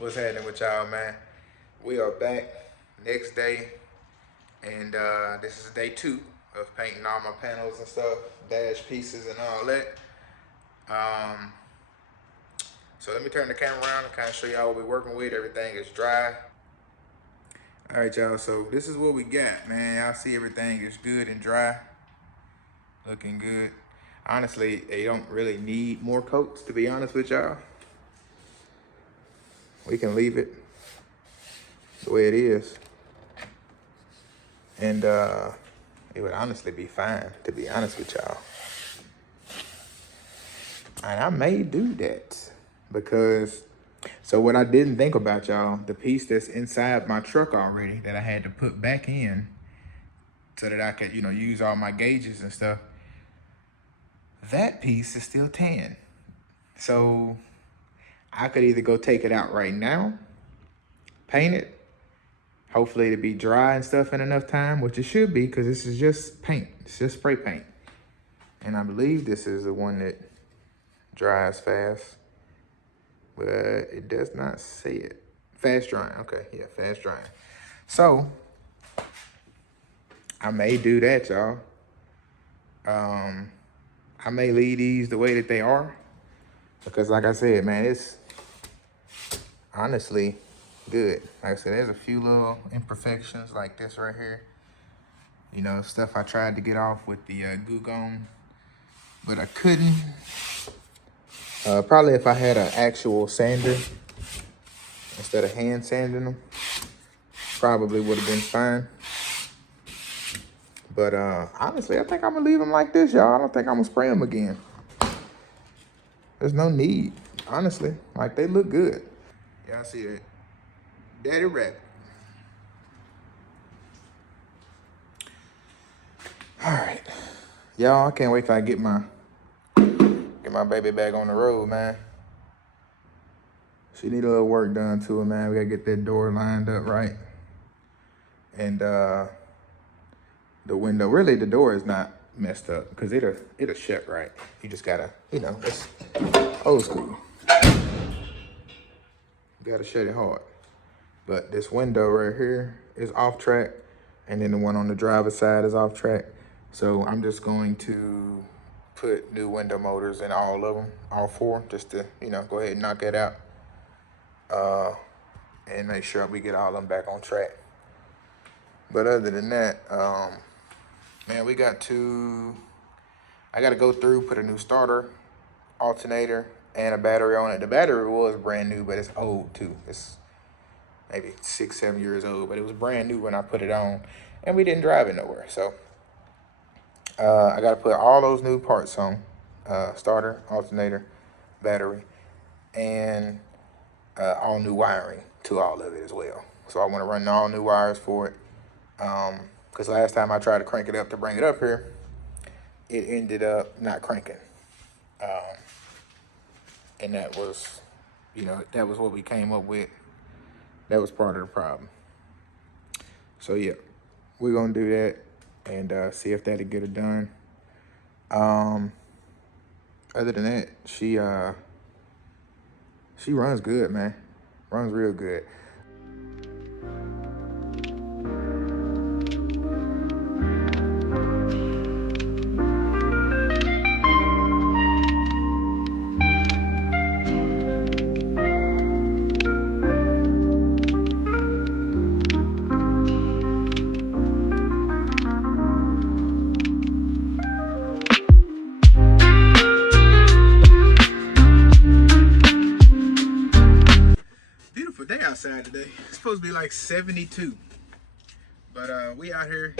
What's happening with y'all, man? We are back next day, and this is day 2 of painting all my panels and stuff, dash pieces and all that. Um, so let me turn the camera around and kind of show y'all what we're working with. Everything is dry. All right, y'all, so this is what we got, man. Y'all see everything is good and dry, looking good. Honestly, they don't really need more coats, to be honest with y'all. We can leave it the way it is. And it would honestly be fine, to be honest with y'all. And I may do that because, so what I didn't think about, y'all, the piece that's inside my truck already that I had to put back in so that I could, use all my gauges and stuff, that piece is still tan. So I could either go take it out right now, paint it, hopefully it'll be dry and stuff in enough time, which it should be because this is just paint. It's just spray paint. And I believe this is the one that dries fast, but it does not say it. Fast drying, okay, yeah, fast drying. So I may do that, y'all. I may leave these the way that they are because, like I said, man, it's honestly good. Like I said, there's a few little imperfections like this right here. Stuff I tried to get off with the Goo Gone, but I couldn't. Probably if I had an actual sander instead of hand sanding them, probably would have been fine. But honestly, I think I'm gonna leave them like this, y'all. I don't think I'm gonna spray them again. There's no need, honestly. Like, they look good. Y'all see that? Daddy Rabbit. All right, y'all, I can't wait till I get my baby back on the road, man. She need a little work done to her, man. We gotta get that door lined up right. And the window, really the door is not messed up because it'll shut right. You just gotta, it's old school. You gotta shut it hard. But this window right here is off track, and then the one on the driver's side is off track. So I'm just going to put new window motors in all of them, all 4, just to, go ahead and knock that out. And make sure we get all of them back on track. But other than that, man, I gotta go through, put a new starter, alternator, and a battery on it. The battery was brand new, but it's old too. It's maybe 6, 7 years old, but it was brand new when I put it on, and we didn't drive it nowhere. So I gotta put all those new parts on, starter, alternator, battery, and all new wiring to all of it as well. So I wanna run all new wires for it. Because last time I tried to crank it up to bring it up here, it ended up not cranking. And that was, that was what we came up with. That was part of the problem. So yeah, we're gonna do that and see if that'll get it done. Other than that, she runs good, man. Runs real good. Day outside today. It's supposed to be like 72, but we out here.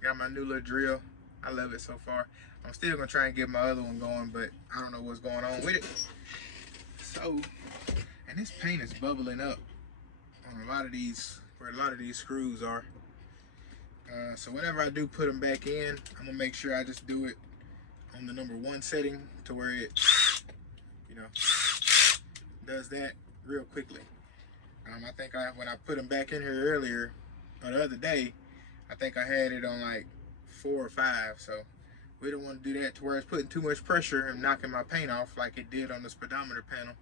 Got my new little drill. I love it so far. I'm still gonna try and get my other one going, but I don't know what's going on with it. So, and this paint is bubbling up on a lot of these, where a lot of these screws are. So whenever I do put them back in, I'm gonna make sure I just do it on the number 1 setting to where it, does that real quickly. I think when I put them back in here earlier, or the other day, I think I had it on like 4 or 5. So we don't want to do that to where it's putting too much pressure and knocking my paint off like it did on the speedometer panel.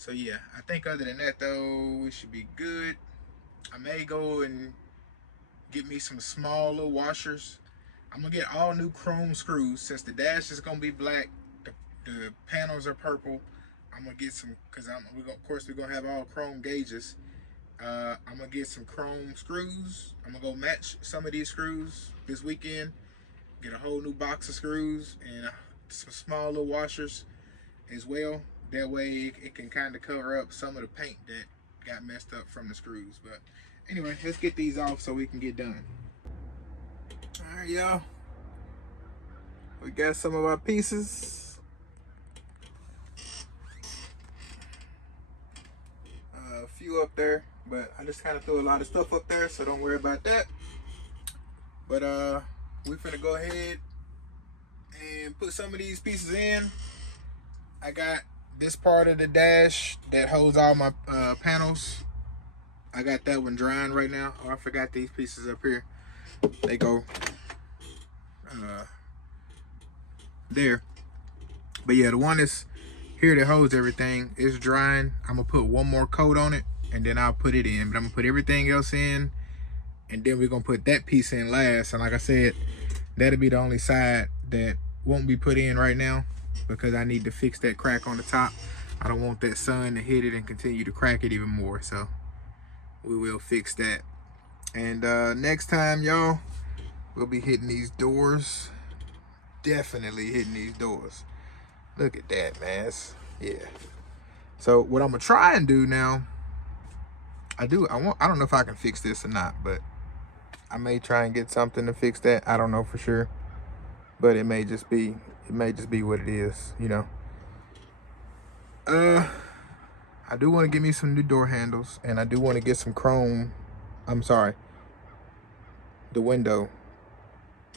So yeah, I think other than that though, we should be good. I may go and get me some small little washers. I'm gonna get all new chrome screws since the dash is gonna be black. The panels are purple. I'm gonna get some because of course we're gonna have all chrome gauges. I'm gonna get some chrome screws. I'm gonna go match some of these screws this weekend. Get a whole new box of screws and some small little washers as well. That way it can kind of cover up some of the paint that got messed up from the screws. But anyway, let's get these off so we can get done. All right, y'all. We got some of our pieces. A few up there, but I just kind of threw a lot of stuff up there, so don't worry about that. But we finna go ahead and put some of these pieces in. I got this part of the dash that holds all my panels. I got that one drying right now. Oh, I forgot these pieces up here. They go there. But yeah, the one that's here that holds everything is drying. I'm gonna put one more coat on it and then I'll put it in. But I'm gonna put everything else in and then we're gonna put that piece in last. And like I said, that'll be the only side that won't be put in right now because I need to fix that crack on the top. I don't want that sun to hit it and continue to crack it even more. So we will fix that. And next time, y'all, we'll be hitting these doors. Definitely hitting these doors. Look at that, man. Yeah. So what I'm gonna try and do now, I don't know if I can fix this or not, but I may try and get something to fix that. I don't know for sure, but it may just be what it is, you know. I do want to get me some new door handles, and I do want to get some chrome. I'm sorry, the window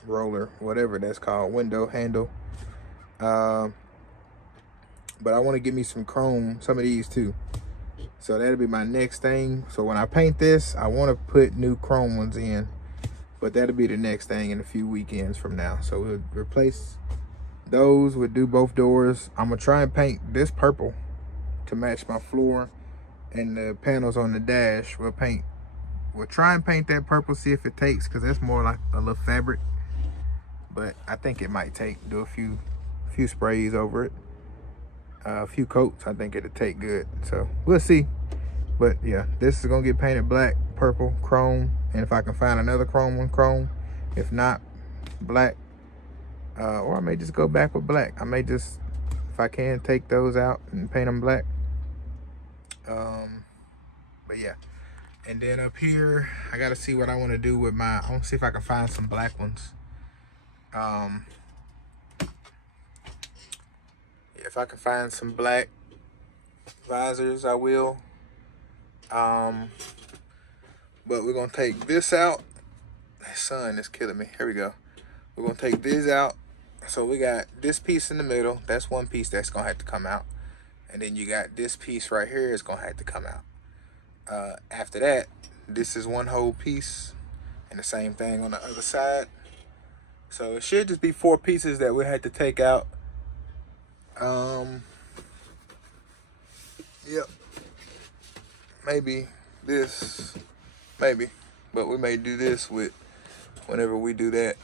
roller, whatever that's called, window handle. But I want to get me some chrome, some of these too. So that'll be my next thing. So when I paint this, I want to put new chrome ones in, but that'll be the next thing in a few weekends from now. So we'll replace those, we'll do both doors. I'm gonna try and paint this purple to match my floor and the panels on the dash. We'll try and paint that purple, see if it takes, because that's more like a little fabric. But I think it might take, do a few sprays over it. A few coats, I think it'll take good. So we'll see. But yeah, this is gonna get painted black, purple, chrome. And if I can find another chrome one, chrome. If not, black. Or I may just go back with black. I may just, if I can, take those out and paint them black. But yeah. And then up here, I gotta see what I wanna do with I wanna see if I can find some black ones. If I can find some black visors, I will. But we're gonna take this out. The sun is killing me. Here we go. We're gonna take this out. So we got this piece in the middle. That's one piece that's gonna have to come out. And then you got this piece right here is gonna have to come out. After that, this is one whole piece. And the same thing on the other side. So it should just be 4 pieces that we had to take out. Yep. Maybe this, maybe. But we may do this whenever we do that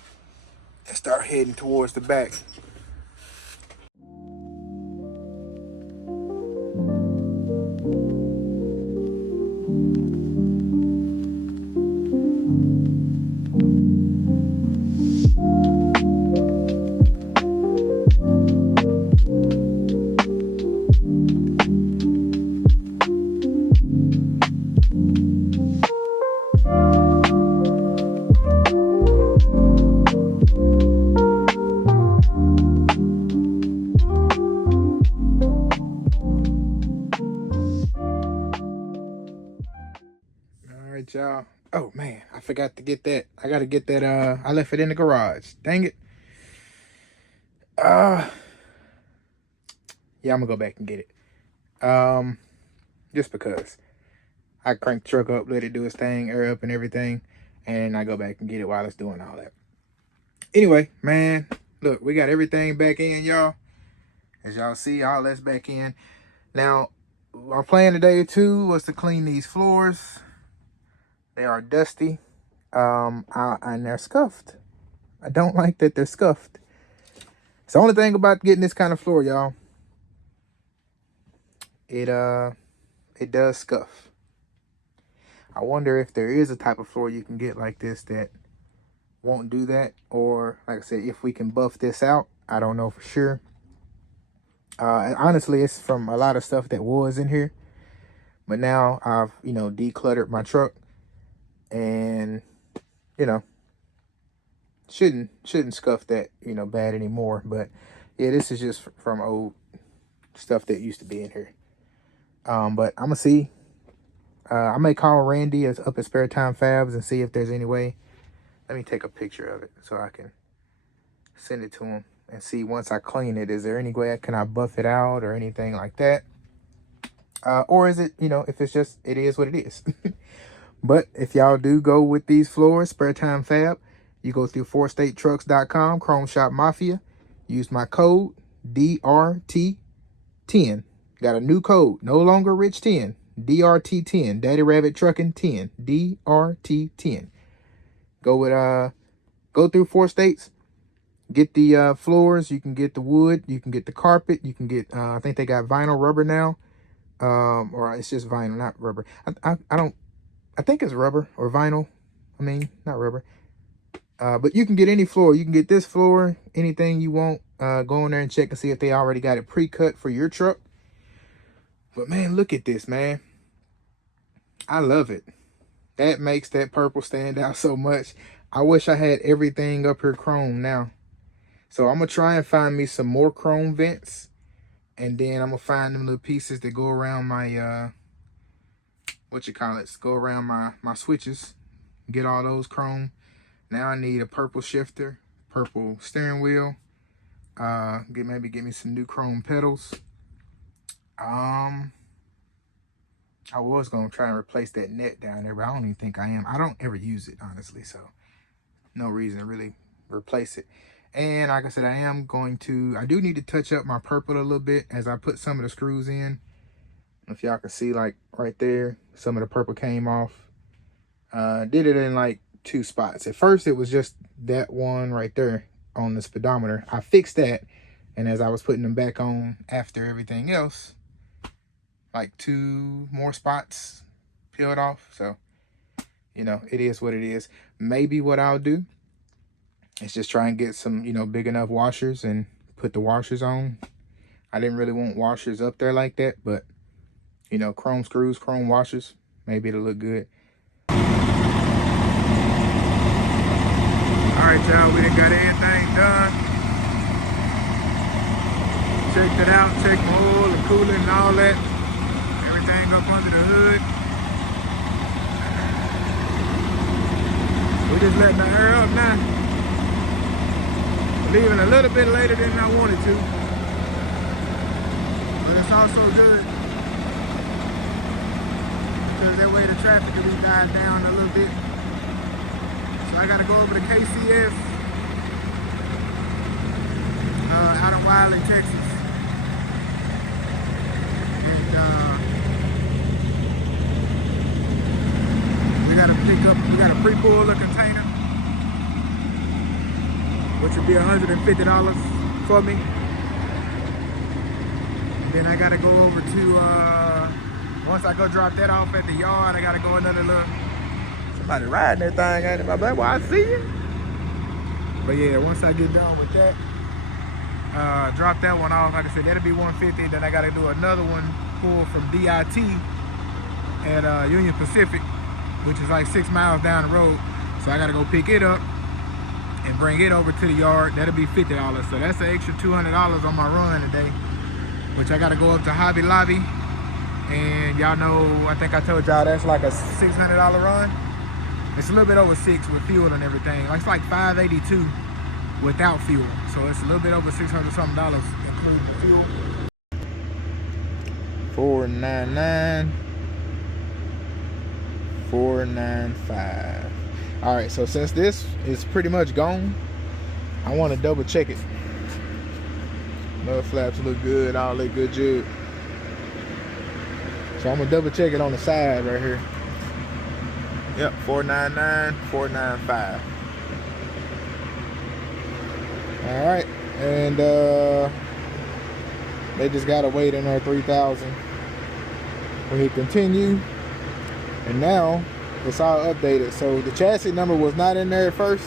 and start heading towards the back. Y'all, oh man, I forgot to get that. I gotta get that. I left it in the garage, dang it. Yeah, I'm gonna go back and get it. Just because I crank the truck up, let it do its thing, air up and everything, and I go back and get it while it's doing all that. Anyway, man, look, we got everything back in, y'all. As y'all see, all that's back in. Now, our plan today too was to clean these floors. They are dusty, and they're scuffed. I don't like that they're scuffed. It's the only thing about getting this kind of floor, y'all. It does scuff. I wonder if there is a type of floor you can get like this that won't do that, or like I said, if we can buff this out. I don't know for sure. And honestly, it's from a lot of stuff that was in here, but now I've, you know, decluttered my truck, and you know, shouldn't scuff that, you know, bad anymore. But yeah, this is just from old stuff that used to be in here. But I'm gonna see. I may call Randy up at Spare Time Fabs and see if there's any way. Let me take a picture of it so I can send it to him and see, once I clean it, is there any way can I buff it out or anything like that? Or is it, you know, if it's just, it is what it is. But if y'all do go with these floors, Spare Time Fab, you go through 4statetrucks.com, Chrome Shop Mafia. Use my code DRT10. Got a new code, no longer Rich 10. DRT10, Daddy Rabbit Trucking 10, DRT10. Go through 4 states, get the floors, you can get the wood, you can get the carpet, you can get I think they got vinyl rubber now, or it's just vinyl, not rubber. I think it's rubber or vinyl. I mean, not rubber. But you can get any floor. You can get this floor, anything you want. Go in there and check and see if they already got it pre-cut for your truck. But man, look at this, man. I love it. That makes that purple stand out so much. I wish I had everything up here chrome now. So I'm going to try and find me some more chrome vents. And then I'm going to find them little pieces that go around my, go around my switches. Get all those chrome. Now I need a purple shifter, purple steering wheel. Maybe get me some new chrome pedals. I was going to try and replace that net down there, but I don't even think I am. I don't ever use it, honestly, so no reason to really replace it. And like I said, I do need to touch up my purple a little bit as I put some of the screws in. If y'all can see, like right there, some of the purple came off. Did it in like 2 spots. At first, it was just that one right there on the speedometer. I fixed that, and as I was putting them back on after everything else, like 2 more spots peeled off. So, you know, it is what it is. Maybe what I'll do is just try and get some, you know, big enough washers and put the washers on. I didn't really want washers up there like that, but, you know, chrome screws, chrome washers, maybe it'll look good. All right, y'all, we done got everything done. Checked it out, checked my oil, the coolant and all that. Up under the hood. We're just letting the air up now. Leaving a little bit later than I wanted to, but it's also good because that way the traffic will be died down a little bit. So I gotta go over to KCS out of Wiley, Texas, and we gotta pre-pull the container, which would be $150 for me. And then I gotta go over to, once I go drop that off at the yard, I gotta go another little, somebody riding that thing out of my back. Well, I see you. But yeah, once I get done with that, drop that one off, like I said, that'll be $150. Then I gotta do another one pull from DIT at Union Pacific, which is like 6 miles down the road. So I gotta go pick it up and bring it over to the yard. That'll be $50. So that's an extra $200 on my run today, which I gotta go up to Hobby Lobby. And y'all know, I think I told y'all that's like a $600 run. It's a little bit over 6 with fuel and everything. It's like $582 without fuel. So it's a little bit over $600 something, including the fuel. $499. $495. All right, so since this is pretty much gone, I want to double check it. Mud flaps look good, all that good jug. So I'm gonna double check it on the side right here. Yep, 499, 495. All right, and they just gotta wait in there 3,000. We hit continue, and now it's all updated. So the chassis number was not in there at first,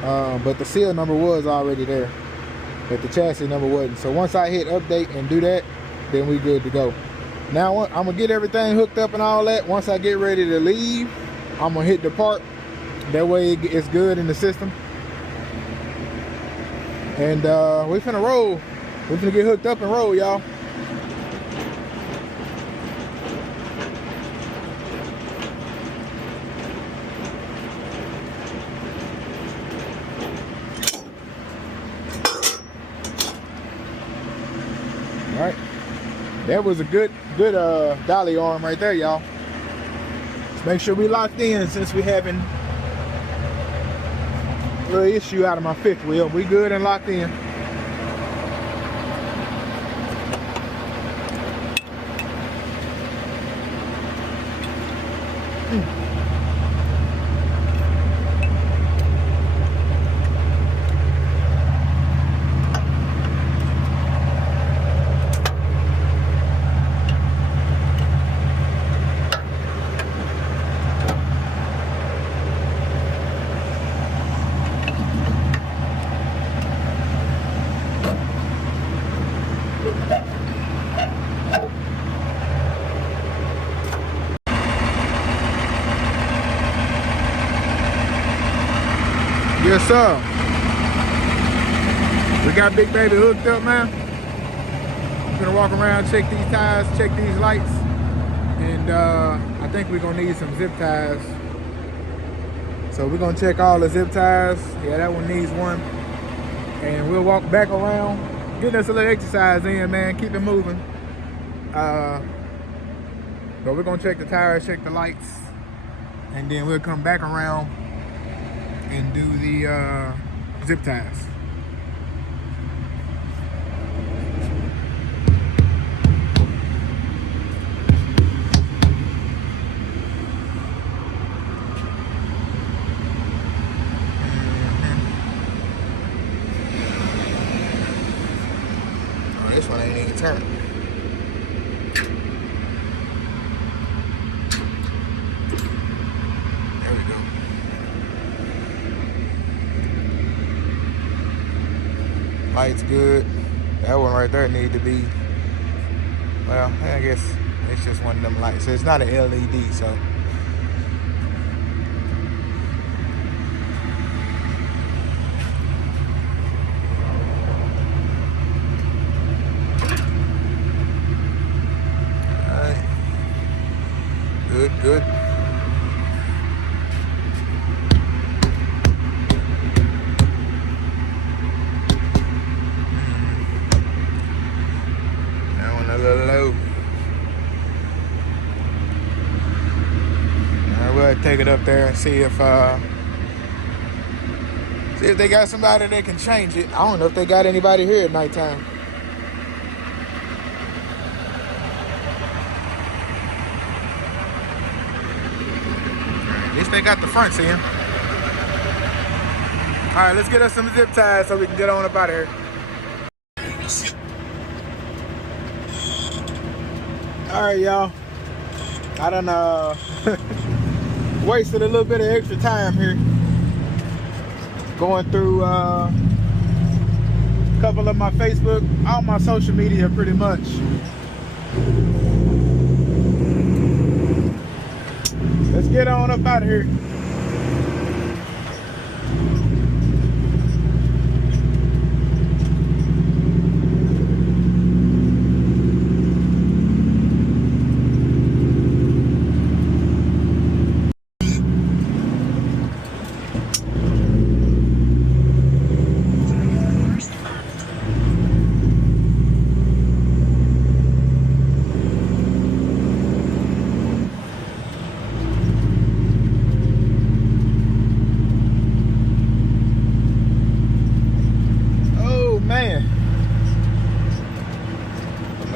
but the seal number was already there, but the chassis number wasn't. So once I hit update and do that, then we good to go. Now I'm gonna get everything hooked up and all that. Once I get ready to leave, I'm gonna hit depart. That way it's good in the system. And we finna roll. We finna get hooked up and roll, y'all. All right. That was a good dolly arm right there, y'all. Let's make sure we locked in since we having a little issue out of my fifth wheel. We good and locked in. Yes, sir. We got Big Baby hooked up, man. I'm gonna walk around, check these tires, check these lights, and I think we're gonna need some zip ties. So we're gonna check all the zip ties. Yeah, that one needs one. And we'll walk back around, getting us a little exercise in, man. Keep it moving. But we're gonna check the tires, check the lights, and then we'll come back around and do the zip ties. Oh, this one ain't even turning. Lights good. That one right there need to be, well, I guess it's just one of them lights. So it's not an LED, so. All right. Good, good. A little low. We'll take it up there and see if they got somebody that can change it. I don't know if they got anybody here at nighttime. At least they got the fronts in. All right, let's get us some zip ties so we can get on up out of here. All right, y'all. I done wasted a little bit of extra time here going through a couple of my Facebook, all my social media pretty much. Let's get on up out of here.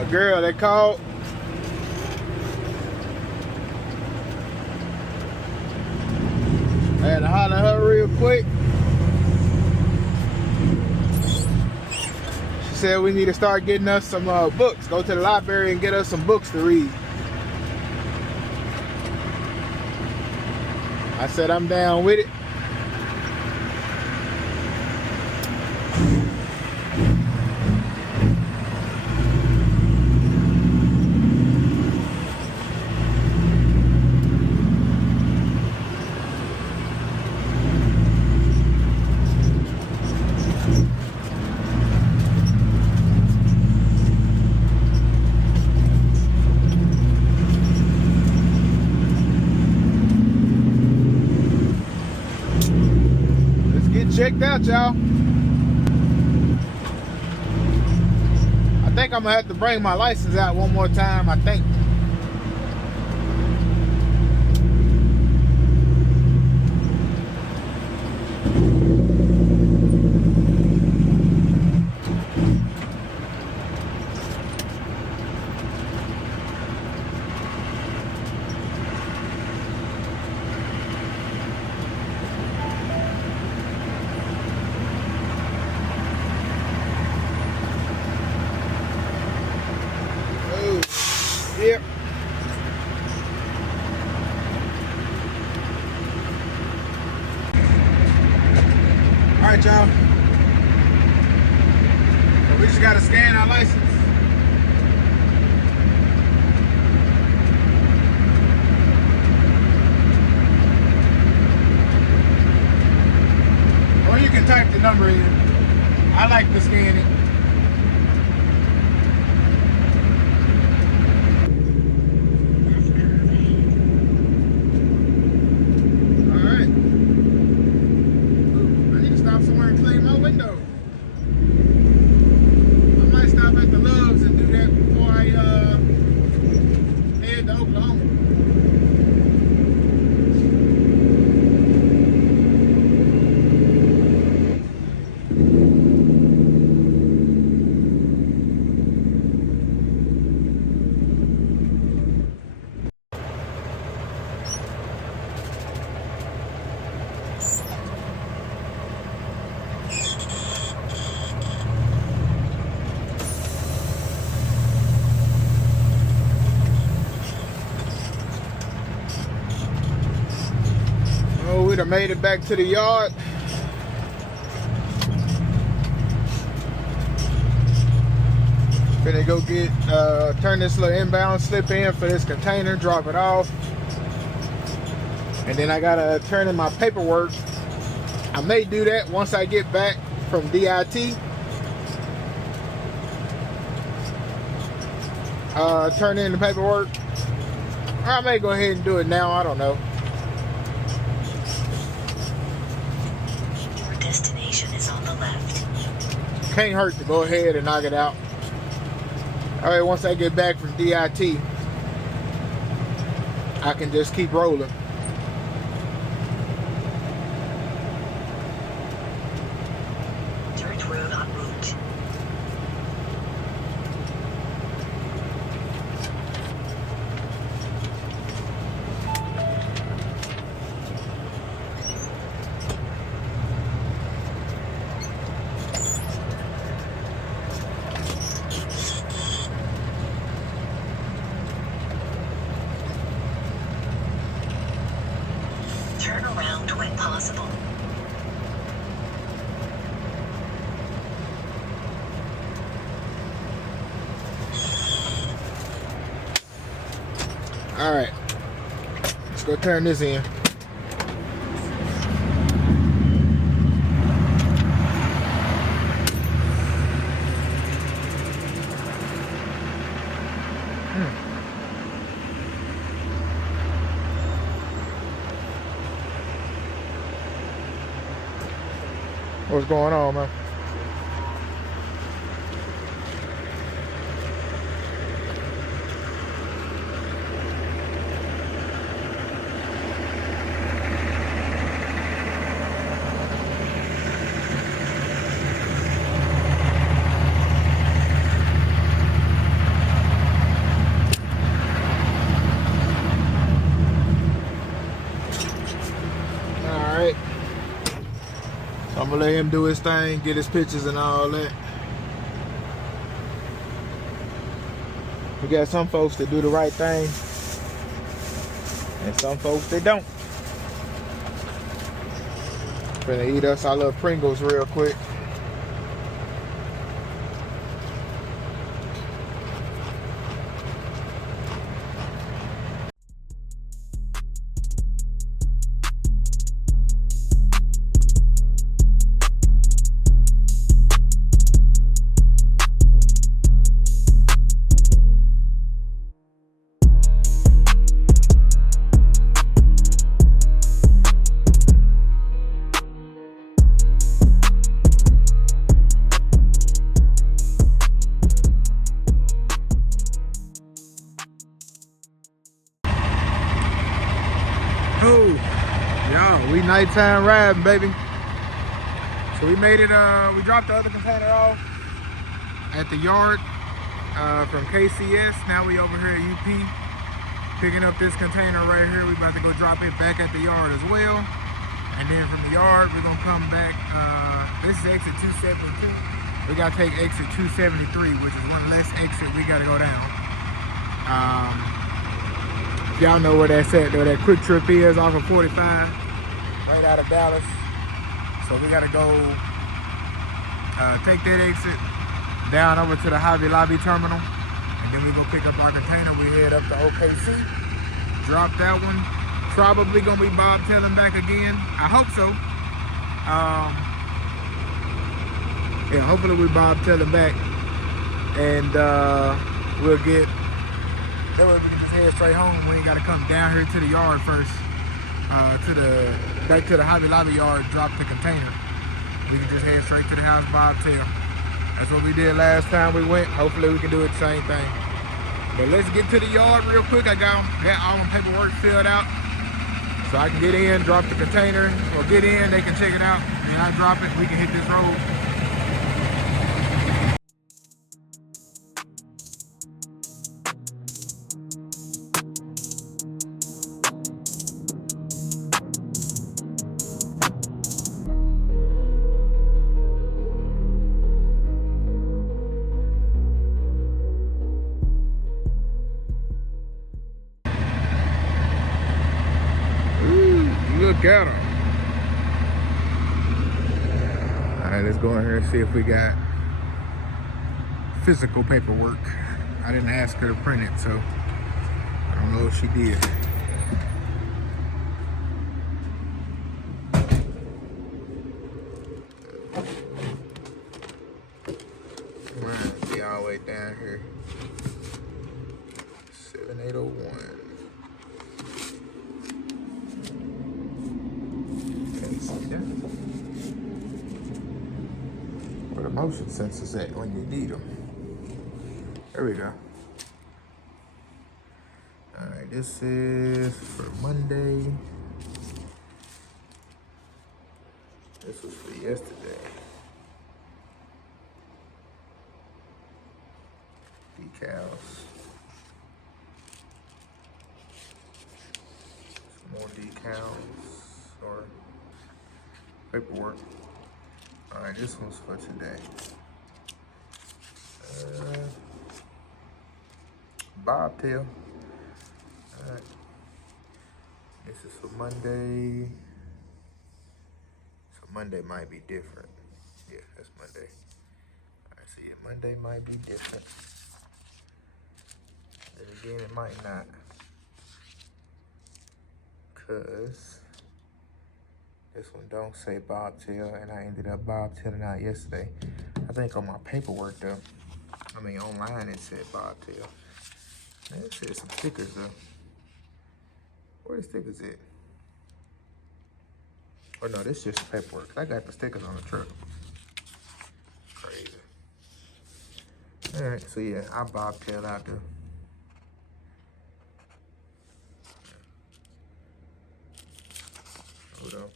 Girl, they called. I had to holler at her real quick. She said we need to start getting us some books. Go to the library and get us some books to read. I said I'm down with it. Checked out, y'all. I think I'm gonna have to bring my license out one more time. I think. Yep. All right, y'all. So we just gotta scan our license. Or you can type the number in. I like to scan it. We done made it back to the yard. Gonna go get turn this little inbound slip in for this container, drop it off, and then I gotta turn in my paperwork. I may do that once I get back from DIT. Turn in the paperwork, or I may go ahead and do it now. I don't know. Can't hurt to go ahead and knock it out. All right, once I get back from DIT, I can just keep rolling. Dirt road en route. Turn around when possible. All right, let's go turn this in. What's going on, man? him do his thing, get his pictures and all that. We got some folks that do the right thing, and some folks that don't. Finna eat us our little Pringles real quick. Oh, y'all, we nighttime riding, baby. So we made it, we dropped the other container off at the yard from KCS. Now we over here at UP, picking up this container right here. We about to go drop it back at the yard as well. And then from the yard, we're gonna come back, this is exit 272. We gotta take exit 273, which is one less exit we gotta go down. Y'all know where that's at, though. That Quick Trip is off of 45, right out of Dallas. So we gotta go take that exit down over to the Hobby Lobby terminal, and then we go pick up our container. We head up to OKC, drop that one. Probably gonna be bobtailing back again. I hope so. Yeah, hopefully we bobtailing back, and we'll get. That way we can just head straight home. We ain't gotta come down here to the yard first, back to the Hobby Lobby yard, drop the container. We can just head straight to the house, bobtail. That's what we did last time we went. Hopefully we can do it the same thing. But let's get to the yard real quick. I got all my paperwork filled out, so I can get in, drop the container, or get in, they can check it out, and I drop it, we can hit this road. Look at her. All right, let's go in here and see if we got physical paperwork. I didn't ask her to print it, so I don't know if she did. Might be all the way down here. 7801. Where the motion sensors at when you need them. There we go. All right, this is for Monday. This was for yesterday. Decals. Some more decals or paperwork. All right, this one's for today. Bobtail. All right. This is for Monday. So Monday might be different. Yeah, that's Monday. All right, so yeah, Monday might be different. Then again, it might not. Cause this one don't say bobtail, and I ended up bobtailing out yesterday. I think on my paperwork though, I mean online it said bobtail. Man, it said some stickers though. Where the stickers at? Oh no, this is just paperwork. I got the stickers on the truck. Crazy. All right, so yeah, I bobtailed out there. Hold on. All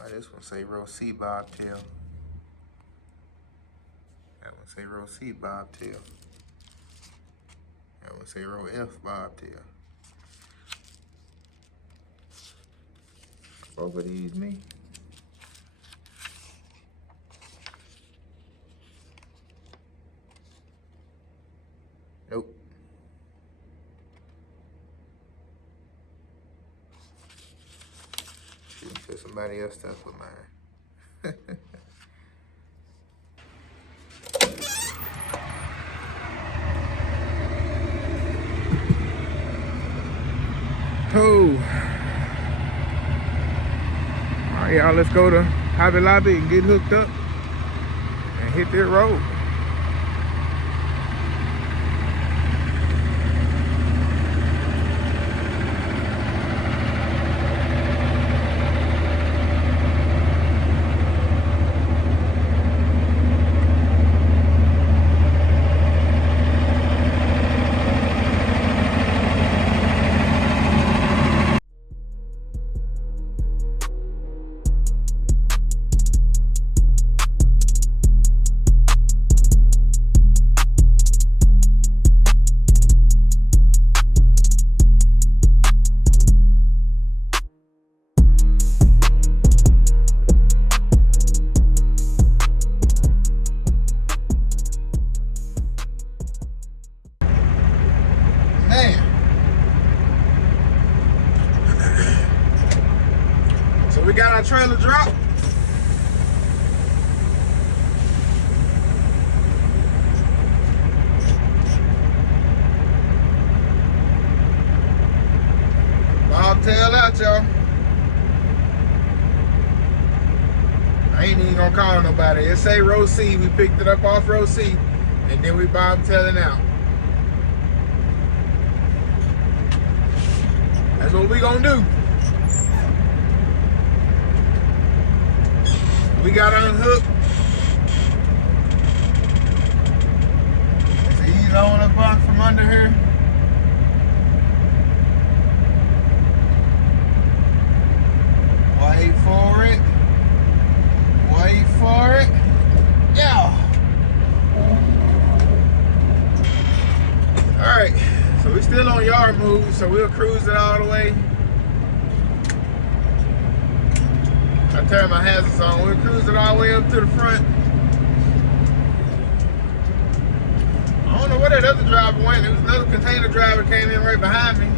right, this one say row C bobtail. That one say row C bobtail. That one say row F bobtail. Both of these me. Nope. Shouldn't put somebody else stuff with mine. Oh. All right, y'all, let's go to Hobby Lobby and get hooked up and hit that road. We got our trailer drop. Bobtail out, y'all. I ain't even gonna call nobody. It say row C. We picked it up off row C, and then we bobtailing out. That's what we gonna do. We got unhooked. So he's on a buck from under here. Wait for it. Wait for it. Yeah. All right. So we still on yard move, so we'll cruise it all the way. I turned my hazards on. We're cruising all the way up to the front. I don't know where that other driver went. There was another container driver came in right behind me.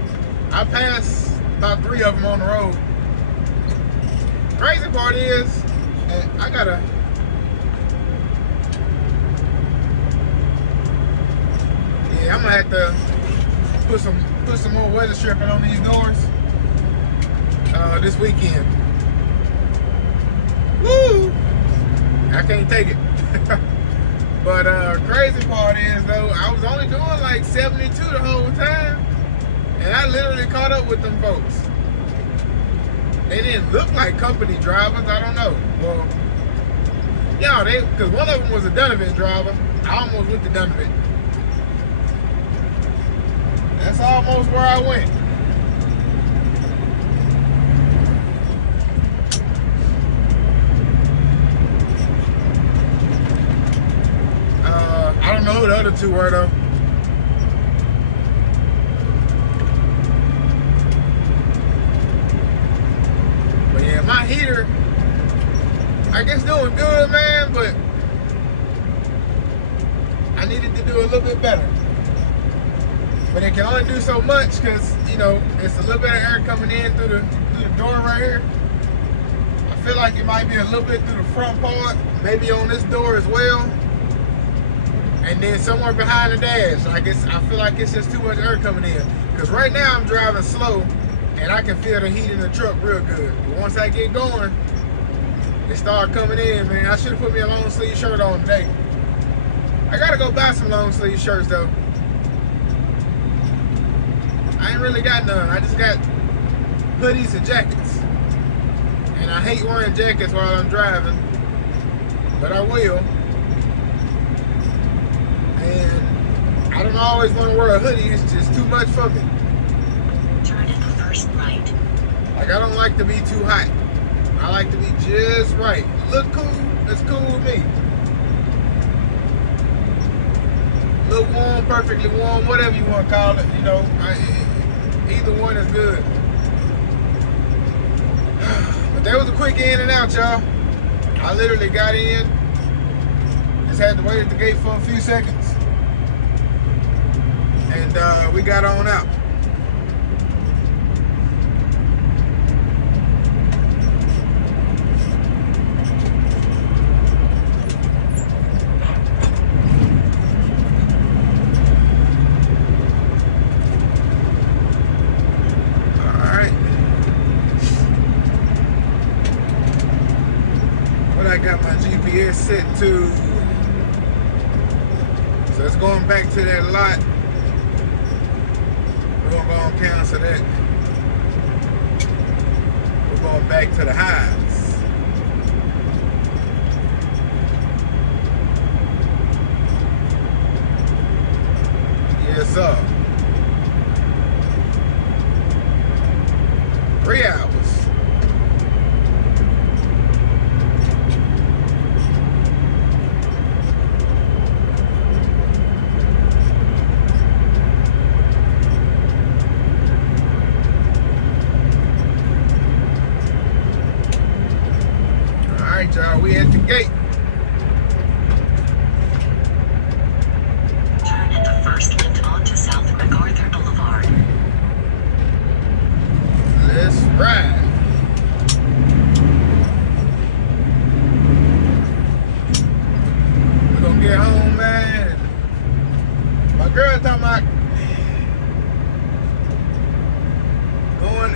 I passed about 3 of them on the road. Crazy part is, I gotta. Yeah, I'm gonna have to put some more weather stripping on these doors this weekend. Woo! I can't take it. But crazy part is though, I was only doing like 72 the whole time, and I literally caught up with them folks. They didn't look like company drivers. I don't know. Well, yeah, because one of them was a Donovan driver. I almost went to Donovan. That's almost where I went. I don't know who the other 2 were though. But yeah, my heater, I guess doing good, man, but I needed to do a little bit better. But it can only do so much because, you know, it's a little bit of air coming in through the door right here. I feel like it might be a little bit through the front part, maybe on this door as well. And then somewhere behind the dash, I feel like it's just too much air coming in. Because right now I'm driving slow, and I can feel the heat in the truck real good. But once I get going, it start coming in, man. I should have put me a long sleeve shirt on today. I gotta go buy some long sleeve shirts though. I ain't really got none. I just got hoodies and jackets. And I hate wearing jackets while I'm driving, but I will. And I don't always want to wear a hoodie. It's just too much for me. Turn at the first right. Like, I don't like to be too hot. I like to be just right. Look cool, that's cool with me. Look warm, perfectly warm, whatever you want to call it, you know. Either one is good. But that was a quick in and out, y'all. I literally got in. Just had to wait at the gate for a few seconds. And we got on out. I got my GPS set to, so it's going back to that lot. We're gonna go and cancel that. We're going back to the highs. Yes, sir. 3 hours. Alright, y'all, we at the gate. Turn at the first left onto South MacArthur Boulevard. Let's ride. We're gonna get home, man. My girl talking about going,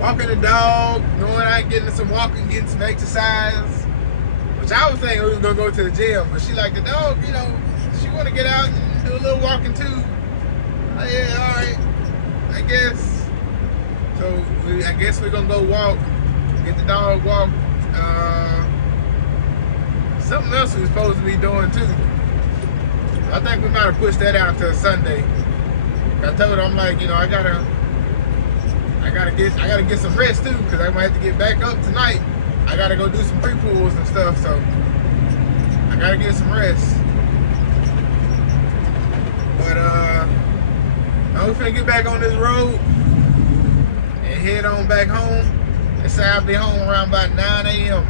walking the dog, going out, getting some walking, getting some exercise. Which I was thinking we was gonna go to the gym, but she like the dog, you know, she wanna get out and do a little walking too. Oh, yeah, all right, I guess. So I guess we're gonna go walk, get the dog walk. Something else we're supposed to be doing too. I think we might have pushed that out to Sunday. I told her, I'm like, you know, I gotta get some rest too, because I might have to get back up tonight. I gotta go do some pre-pools and stuff, so I gotta get some rest. But I'm finna get back on this road and head on back home. They say I'll be home around about 9 a.m.